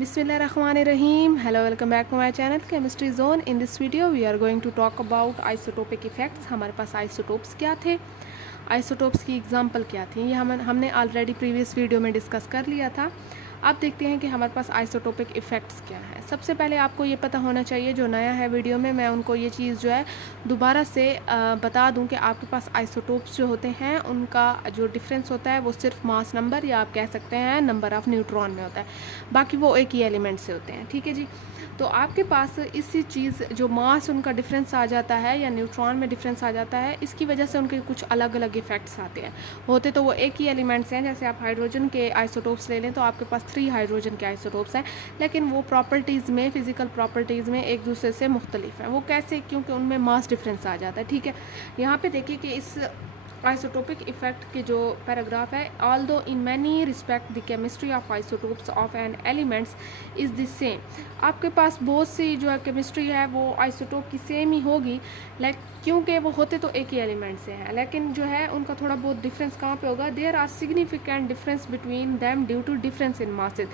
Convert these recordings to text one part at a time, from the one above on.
Bismillahirrahmanirrahim. Hello, welcome back to my channel Chemistry Zone. In this video we are going to talk about isotopic effects. हमारे पास isotopes क्या थे, isotopes की example क्या थी, ये हमने ऑलरेडी प्रीवियस वीडियो में डिस्कस कर लिया था। अब देखते हैं कि हमारे पास आइसोटोपिक इफ़ेक्ट्स क्या है। सबसे पहले आपको ये पता होना चाहिए, जो नया है वीडियो में मैं उनको ये चीज़ जो है दोबारा से बता दूं कि आपके पास आइसोटोप्स जो होते हैं उनका जो डिफरेंस होता है वो सिर्फ मास नंबर या आप कह सकते हैं नंबर ऑफ़ न्यूट्रॉन में होता है, बाकी वो एक ही एलिमेंट से होते हैं। ठीक है जी। तो आपके पास इसी चीज़ जो मास उनका डिफरेंस आ जाता है या न्यूट्रॉन में डिफरेंस आ जाता है, इसकी वजह से उनके कुछ अलग अलग इफ़ेक्ट्स आते हैं। होते तो वो एक ही एलिमेंट्स हैं, जैसे आप हाइड्रोजन के आइसोटोप्स ले लें तो आपके पास 3 हाइड्रोजन के आइसोटोप्स हैं, लेकिन वो प्रॉपर्टीज़ में, फिजिकल प्रॉपर्टीज़ में एक दूसरे से मुख्तलिफ हैं। वो कैसे? क्योंकि उनमें मास डिफरेंस आ जाता है। ठीक है, यहाँ पे देखिए कि इस आइसोटोपिक इफेक्ट के जो पैराग्राफ है, although in many respect the chemistry of isotopes of an elements is the same. आपके पास बहुत सी जो है केमिस्ट्री है वो आइसोटोप की सेम ही होगी, लाइक क्योंकि वो होते तो एक ही एलिमेंट से हैं, लेकिन जो है उनका थोड़ा बहुत डिफरेंस कहाँ पे होगा? There are significant difference between them due to difference in masses.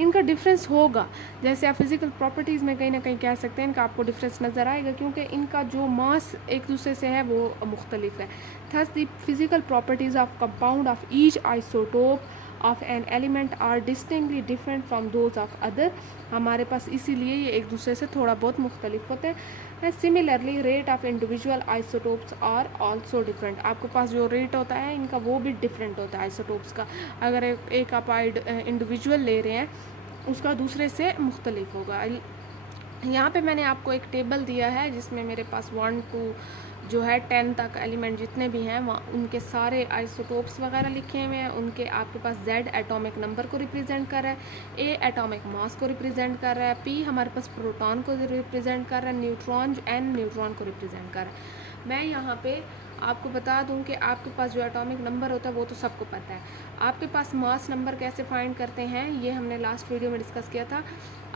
इनका डिफरेंस होगा, जैसे आप फिजिकल प्रॉपर्टीज़ में कहीं ना कहीं कह सकते हैं इनका आपको डिफरेंस नज़र आएगा, क्योंकि इनका जो मास एक दूसरे से है वो मुख्तलिफ है। Thus the physical properties of compound of each isotope of an element are distinctly different from those of other. हमारे पास इसीलिए ये एक दूसरे से थोड़ा बहुत मुख्तलिफ होते हैं। Similarly rate of individual isotopes are also different. आपके पास जो रेट होता है इनका वो भी डिफरेंट होता है आइसोटोप्स का। अगर एक आप इंडिविजुअल ले रहे हैं उसका दूसरे से मुख्तलिफ होगा। यहाँ पे मैंने आपको एक टेबल दिया है जिसमें मेरे पास 1 to जो है 10 तक एलिमेंट जितने भी हैं वहाँ उनके सारे आइसोटोप्स वगैरह लिखे हुए हैं। उनके आपके पास Z एटॉमिक नंबर को रिप्रेजेंट कर रहा है, A एटॉमिक मास को रिप्रेजेंट कर रहा है, P हमारे पास प्रोटॉन को रिप्रेजेंट कर रहा है, न्यूट्रॉन N न्यूट्रॉन को रिप्रेजेंट कर रहा है। मैं यहाँ पे आपको बता दूं कि आपके पास जो एटॉमिक नंबर होता है वो तो सबको पता है। आपके पास मास नंबर कैसे फाइंड करते हैं ये हमने लास्ट वीडियो में डिस्कस किया था।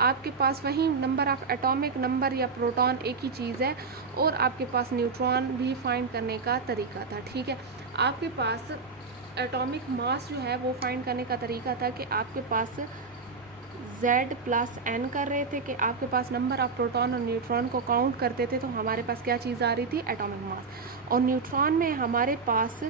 आपके पास वही नंबर ऑफ एटॉमिक नंबर या प्रोटॉन एक ही चीज़ है, और आपके पास न्यूट्रॉन भी फाइंड करने का तरीका था। ठीक है, आपके पास एटॉमिक मास जो है वो फाइंड करने का तरीका था कि आपके पास Z प्लस N कर रहे थे कि आपके पास नंबर ऑफ प्रोटॉन और न्यूट्रॉन को काउंट करते थे तो हमारे पास क्या चीज़ आ रही थी? Atomic mass. और न्यूट्रॉन में हमारे पास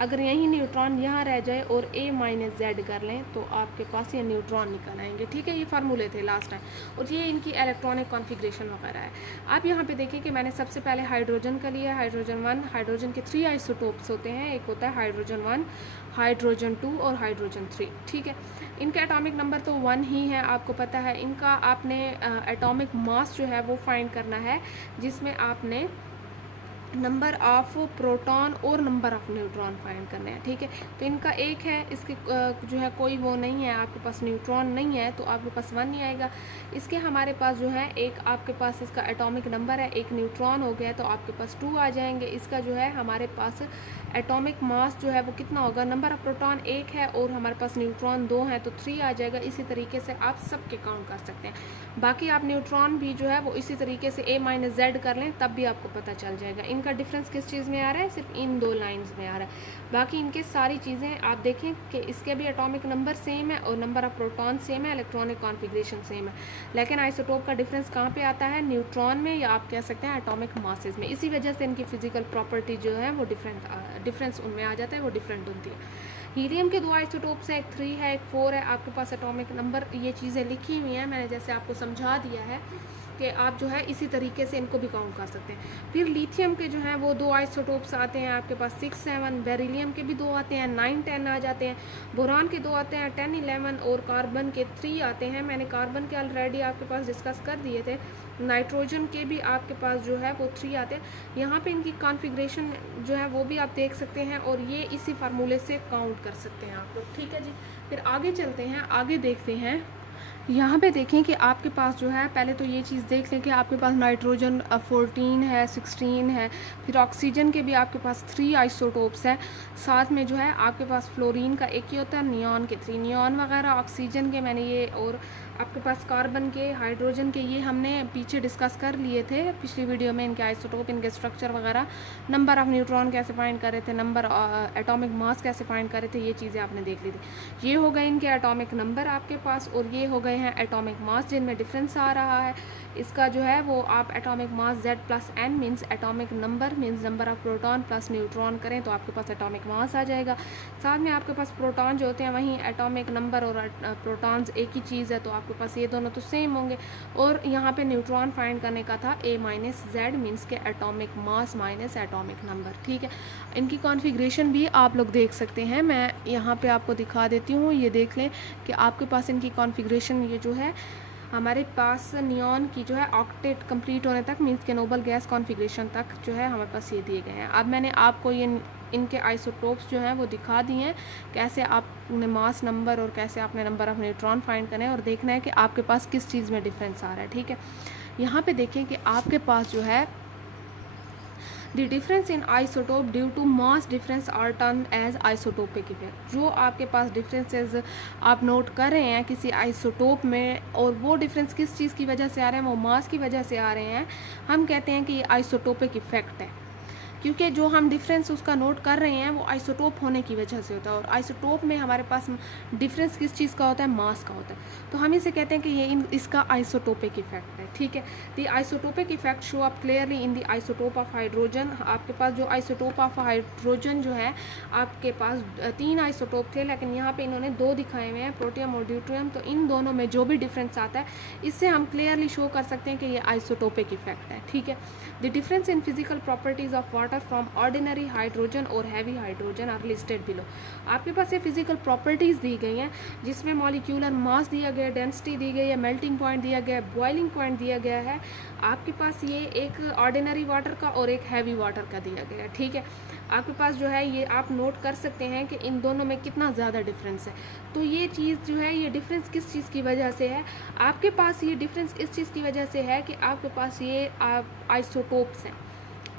अगर यही न्यूट्रॉन यहाँ रह जाए और A माइनस Z कर लें तो आपके पास ये न्यूट्रॉन निकल आएंगे। ठीक है, ये फार्मूले थे लास्ट टाइम, और ये इनकी इलेक्ट्रॉनिक कॉन्फ़िगरेशन वगैरह है। आप यहाँ पे देखिए कि मैंने सबसे पहले हाइड्रोजन का लिया, हाइड्रोजन 1। हाइड्रोजन के 3 आइसोटोप्स होते हैं, एक होता है हाइड्रोजन 1, हाइड्रोजन 2 और हाइड्रोजन 3। ठीक है, इनके एटॉमिक नंबर तो 1 ही है, आपको पता है। इनका आपने एटॉमिक मास जो है वो फाइंड करना है, जिसमें आपने नंबर ऑफ प्रोटॉन और नंबर ऑफ न्यूट्रॉन फाइंड करने हैं। ठीक है, तो इनका एक है, इसके जो है कोई वो नहीं है, आपके पास न्यूट्रॉन नहीं है तो आपके पास 1 नहीं आएगा। इसके हमारे पास जो है एक आपके पास इसका एटॉमिक नंबर है, एक न्यूट्रॉन हो गया तो आपके पास 2 आ जाएंगे। इसका जो है हमारे पास एटॉमिक मास जो है वो कितना होगा? नंबर ऑफ प्रोटॉन 1 है और हमारे पास न्यूट्रॉन 2 है तो 3 आ जाएगा। इसी तरीके से आप सबके काउंट कर सकते हैं। बाकी आप न्यूट्रॉन भी जो है वो इसी तरीके से A माइनस Z कर लें तब भी आपको पता चल जाएगा। इनका डिफरेंस किस चीज़ में आ रहा है? सिर्फ इन 2 लाइंस में आ रहा है। बाकी इनके सारी चीज़ें आप देखें कि इसके भी एटॉमिक नंबर सेम है और नंबर ऑफ प्रोटॉन सेम है, इलेक्ट्रॉनिक कॉन्फ़िगरेशन सेम है, लेकिन आइसोटोप का डिफरेंस कहाँ पे आता है? न्यूट्रॉन में, या आप कह सकते हैं एटॉमिक मासेस में। इसी वजह से इनकी फिजिकल प्रॉपर्टी जो है वो डिफरेंस उनमें आ जाता है, वो डिफरेंट होती है। हीलियम के 2 आइसोटोप्स हैं, एक 3 है, एक 4 है। आपके पास एटॉमिक नंबर ये चीज़ें लिखी हुई हैं, मैंने जैसे आपको समझा दिया है कि आप जो है इसी तरीके से इनको भी काउंट कर सकते हैं। फिर लिथियम के जो हैं वो 2 आइसोटोप्स आते हैं, आपके पास 6, 7। बेरिलियम के भी 2 आते हैं, 9, 10 आ जाते हैं। बोरान के 2 आते हैं, 10, 11। और कार्बन के 3 आते हैं। मैंने कार्बन के ऑलरेडी आपके पास डिस्कस कर दिए थे। नाइट्रोजन के भी आपके पास जो है वो 3 आते हैं। यहाँ पे इनकी कॉन्फ़िगरेशन जो है वो भी आप देख सकते हैं, और ये इसी फार्मूले से काउंट कर सकते हैं आप लोग। ठीक है जी, फिर आगे चलते हैं, आगे देखते हैं। यहाँ पे देखें कि आपके पास जो है, पहले तो ये चीज़ देख लें कि आपके पास नाइट्रोजन 14 है, 16 है। फिर ऑक्सीजन के भी आपके पास 3 आइसोटोप्स हैं। साथ में जो है आपके पास फ्लोरीन का एक ही होता है, नियॉन के 3। नियॉन वगैरह ऑक्सीजन के मैंने ये और आपके पास कार्बन के, हाइड्रोजन के, ये हमने पीछे डिस्कस कर लिए थे पिछली वीडियो में, इनके आइसोटोप, इनके स्ट्रक्चर वगैरह, नंबर ऑफ न्यूट्रॉन कैसे फाइंड कर रहे थे, नंबर एटॉमिक मास कैसे फाइंड कर रहे थे, ये चीज़ें आपने देख ली थी। ये हो गए इनके एटॉमिक नंबर आपके पास, और ये हो गए हैं एटॉमिक मास जिनमें डिफरेंस आ रहा है। इसका जो है वो आप atomic mass Z plus N means atomic number means number of proton plus neutron करें तो आपके पास एटॉमिक मास आ जाएगा। साथ में आपके पास प्रोटॉन जो होते हैं वहीं एटॉमिक नंबर और प्रोटॉन्स एक ही चीज़ है, तो आपके पास ये दोनों तो सेम होंगे। और यहाँ पे न्यूट्रॉन फाइंड करने का था A माइनस Z मीन्स के atomic mass minus atomic number, ठीक है। इनकी कॉन्फ़िगरेशन भी आप लोग देख सकते हैं, मैं यहाँ पे आपको दिखा देती हूँ, ये देख लें कि आपके पास इनकी कॉन्फ़िगरेशन ये जो है हमारे पास नियॉन की जो है ऑक्टेट कंप्लीट होने तक मीन्स के नोबल गैस कॉन्फ़िगरेशन तक जो है हमारे पास ये दिए गए हैं। अब मैंने आपको ये इनके आइसोटोप्स जो हैं वो दिखा दिए हैं, कैसे आपने मास नंबर और कैसे आपने नंबर ऑफ न्यूट्रॉन फाइंड करना है और देखना है कि आपके पास किस चीज़ में डिफरेंस आ रहा है, ठीक है। यहाँ पे देखें कि आपके पास जो है the difference in isotope due to mass difference are term as isotopic effect. जो आपके पास डिफरेंसेस आप नोट कर रहे हैं किसी आइसोटोप में और वो डिफरेंस किस चीज़ की वजह से आ रहे हैं, वो मास की वजह से आ रहे हैं, हम कहते हैं कि ये आइसोटोपिक इफेक्ट है। क्योंकि जो हम डिफरेंस उसका नोट कर रहे हैं वो आइसोटोप होने की वजह से होता है, और आइसोटोप में हमारे पास डिफरेंस किस चीज़ का होता है, मास का होता है। तो हम इसे कहते हैं कि ये इसका आइसोटोपिक इफेक्ट है, ठीक है। The isotopic effect show up clearly in the isotope of hydrogen. आपके पास जो आइसोटोप ऑफ हाइड्रोजन जो है, आपके पास 3 आइसोटोप थे, लेकिन यहाँ पे इन्होंने 2 दिखाए हुए हैं, प्रोटियम और ड्यूट्रियम। तो इन दोनों में जो भी डिफरेंस आता है इससे हम क्लियरली शो कर सकते हैं कि ये आइसोटोपिक इफेक्ट है, ठीक है। The difference in physical properties of water from ordinary hydrogen और heavy hydrogen are listed below. आपके पास ये फिजिकल प्रॉपर्टीज़ दी गई हैं जिसमें मॉलिक्यूलर मास दिया गया, डेंसिटी दी गई है, मेल्टिंग पॉइंट दिया गया है, बॉइलिंग पॉइंट दिया गया है। आपके पास ये एक ऑर्डिनरी वाटर का और एक हैवी वाटर का दिया गया है, ठीक है। आपके पास जो है ये आप नोट कर सकते हैं कि इन दोनों में कितना ज़्यादा डिफरेंस है। तो ये चीज़ जो है, ये डिफरेंस किस चीज़ की वजह से है, आपके पास ये डिफरेंस इस चीज़ की वजह से है कि आपके पास ये आइसोटोप्स हैं।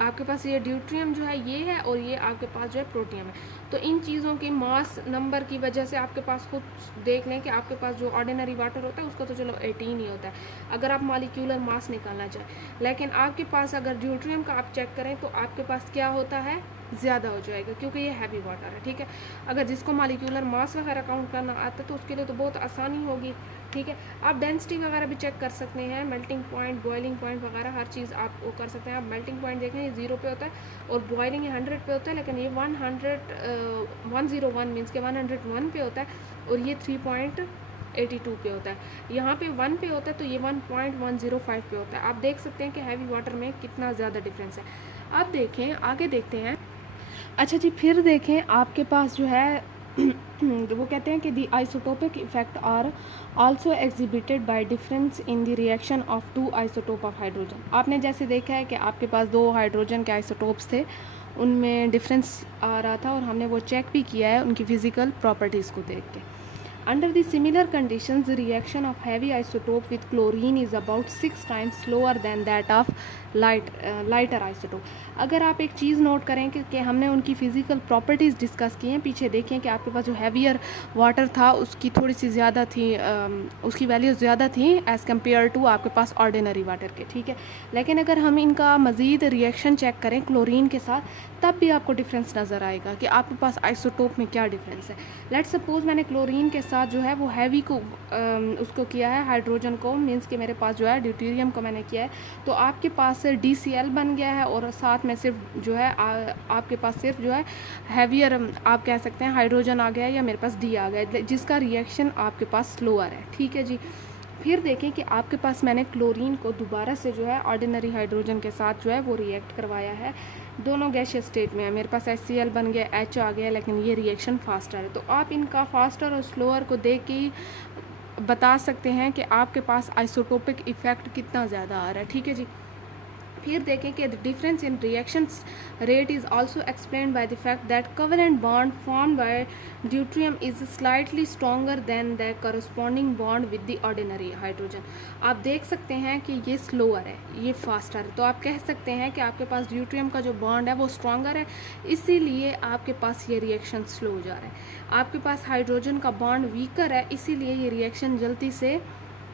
आपके पास ये ड्यूट्रियम जो है ये है और ये आपके पास जो है प्रोटियम है। तो इन चीज़ों के मास नंबर की वजह से आपके पास खुद देख लें कि आपके पास जो ऑर्डिनरी वाटर होता है उसका तो चलो 18 ही होता है अगर आप मॉलिक्यूलर मास निकालना चाहें, लेकिन आपके पास अगर ड्यूट्रियम का आप चेक करें तो आपके पास क्या होता है, ज़्यादा हो जाएगा, क्योंकि ये हैवी वाटर है, ठीक है। अगर जिसको मॉलिक्यूलर मास वगैरह काउंट करना आता है तो उसके लिए तो बहुत आसानी होगी, ठीक है। आप डेंसिटी वगैरह भी चेक कर सकते हैं, मेल्टिंग पॉइंट, बॉइलिंग पॉइंट वगैरह हर चीज़ आप वो कर सकते हैं। आप मेल्टिंग पॉइंट देखें ये 0 पे होता है और बॉइलिंग 100 पे होता है, लेकिन ये 101 मीन्स के 101 पे होता है और ये 3.82 पे होता है। यहाँ पे 1 पे होता है तो ये 1.105 पे होता है। आप देख सकते हैं कि हैवी वाटर में कितना ज़्यादा डिफरेंस है। अब देखें, आगे देखते हैं। अच्छा जी, फिर देखें आपके पास जो है वो कहते हैं कि the isotopic effect are also exhibited by difference in the reaction of 2 isotope of hydrogen. आपने जैसे देखा है कि आपके पास 2 हाइड्रोजन के आइसोटोप्स थे, उनमें डिफरेंस आ रहा था और हमने वो चेक भी किया है उनकी फिजिकल प्रॉपर्टीज़ को देख के। Under the similar conditions, the reaction of heavy isotope with chlorine is about 6 times slower than that of lighter isotope. अगर आप एक चीज़ नोट करें कि हमने उनकी फ़िज़िकल प्रॉपर्टीज़ डिस्कस की हैं, पीछे देखें कि आपके पास जो हैवियर वाटर था उसकी थोड़ी सी ज़्यादा थी, उसकी वैल्यू ज़्यादा थी एज़ कम्पेयर टू आपके पास ऑर्डिनरी वाटर के, ठीक है। लेकिन अगर हम इनका मज़ीद रिएक्शन चेक करें क्लोरीन के साथ, तब भी आपको डिफरेंस नज़र आएगा कि आपके पास आइसोटोप में क्या डिफरेंस है। लेट्स सपोज मैंने क्लोरीन के साथ जो है वो हैवी को उसको किया है, हाइड्रोजन को, मीन्स कि मेरे पास जो है ड्यूटेरियम को मैंने किया है, तो आपके पास DCl बन गया है और साथ में सिर्फ जो है आपके पास सिर्फ जो है हैवियर आप कह सकते हैं हाइड्रोजन आ गया है या मेरे पास D आ गया है, जिसका रिएक्शन आपके पास स्लोअर है, ठीक है जी। फिर देखें कि आपके पास मैंने क्लोरीन को दोबारा से जो है ऑर्डिनरी हाइड्रोजन के साथ जो है वो रिएक्ट करवाया है, दोनों गैसियस स्टेट में है। मेरे पास HCl बन गया, H आ गया, लेकिन ये रिएक्शन फास्टर है। तो आप इनका फास्टर और स्लोअर को देख के ही बता सकते हैं कि आपके पास आइसोटोपिक इफेक्ट कितना ज़्यादा आ रहा है, ठीक है जी। फिर देखें कि the difference in reaction rate is also explained by the fact that covalent bond formed by deuterium is slightly stronger than the corresponding bond with the ordinary hydrogen. आप देख सकते हैं कि ये स्लोअर है, ये फास्टर है, तो आप कह सकते हैं कि आपके पास ड्यूट्रियम का जो बॉन्ड है वो स्ट्रॉन्गर है, इसीलिए आपके पास ये रिएक्शन स्लो हो जा रहा है। आपके पास हाइड्रोजन का बॉन्ड वीकर है, इसीलिए ये रिएक्शन जल्दी से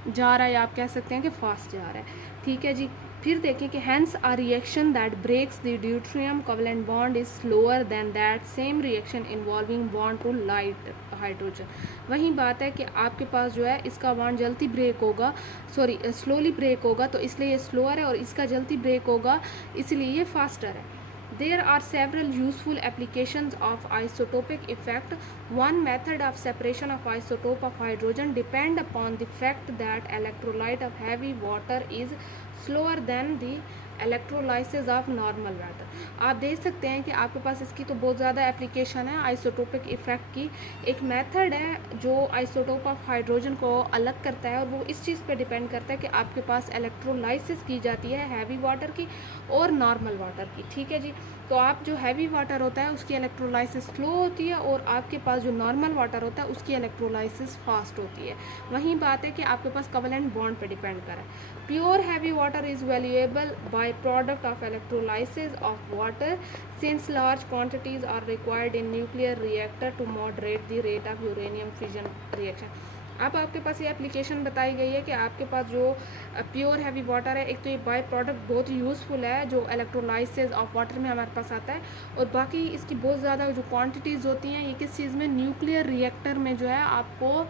जा रहा है या आप कह सकते हैं कि फास्ट जा रहा है, ठीक है जी। फिर देखिए कि hence a reaction that breaks the deuterium covalent bond is slower than that same reaction involving bond to light hydrogen. वही बात है कि आपके पास जो है इसका बॉन्ड जल्दी ब्रेक होगा, सॉरी स्लोली ब्रेक होगा, तो इसलिए ये स्लोअर है, और इसका जल्दी ब्रेक होगा इसलिए ये फास्टर है। There are several useful applications of isotopic effect. One method of separation of isotope of hydrogen depend upon the fact that electrolyte of heavy water is slower than the electrolysis of normal water. आप देख सकते हैं कि आपके पास इसकी तो बहुत ज़्यादा एप्लीकेशन है आइसोटोपिक इफेक्ट की। एक मेथड है जो आइसोटोप ऑफ हाइड्रोजन को अलग करता है, और वो इस चीज़ पे डिपेंड करता है कि आपके पास इलेक्ट्रोलाइसिस की जाती है हैवी वाटर की और नॉर्मल वाटर की, ठीक है जी। तो आप जो हैवी वाटर होता है उसकी इलेक्ट्रोलाइसिस स्लो होती है, और आपके पास जो नॉर्मल वाटर होता है उसकी इलेक्ट्रोलाइसिस फास्ट होती है। वही बात है कि आपके पास कोवेलेंट बॉन्ड पे डिपेंड करा है। Pure heavy water is valuable by product of electrolysis of water since large quantities are required in nuclear reactor to moderate the rate of uranium fission reaction. अब आपके पास ये एप्लीकेशन बताई गई है कि आपके पास जो प्योर हैवी वाटर है, एक तो ये बाय प्रोडक्ट बहुत यूज़फुल है जो इलेक्ट्रोलाइसिस ऑफ वाटर में हमारे पास आता है, और बाकी इसकी बहुत ज़्यादा जो क्वांटिटीज़ होती हैं ये किस चीज़ में, न्यूक्लियर रिएक्टर में जो है आपको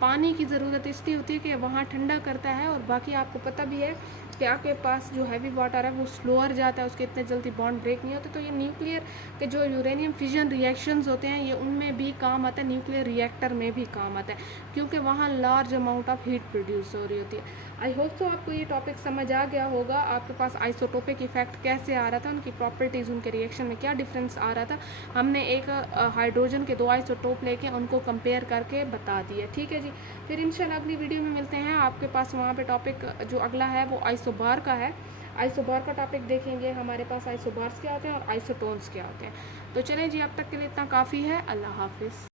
पानी की ज़रूरत इसलिए होती है कि वहाँ ठंडा करता है, और बाकी आपको पता भी है कि आपके पास जो हैवी वाटर है वो स्लोअर जाता है, उसके इतने जल्दी बॉन्ड ब्रेक नहीं होते। तो ये न्यूक्लियर के जो यूरेनियम फिजन रिएक्शंस होते हैं ये उनमें भी काम आता है, न्यूक्लियर रिएक्टर में भी काम आता है, क्योंकि वहाँ large amount of heat produce हो रही होती है। आई होप तो आपको ये टॉपिक समझ आ गया होगा। आपके पास आइसोटोपिक इफेक्ट कैसे आ रहा था, उनकी प्रॉपर्टीज़, उनके रिएक्शन में क्या डिफरेंस आ रहा था, हमने एक हाइड्रोजन के 2 आइसोटोप लेके उनको कंपेयर करके बता दिया, ठीक है जी। फिर इंशाल्लाह अगली वीडियो में मिलते हैं। आपके पास वहाँ पे टॉपिक जो अगला है वो आइसोबार का है। आइसोबार का टॉपिक देखेंगे, हमारे पास आइसोबार्स क्या होते हैं और आइसोटोन्स क्या होते हैं। तो चलें जी, अब तक के लिए इतना काफ़ी है। अल्लाह हाफिज़।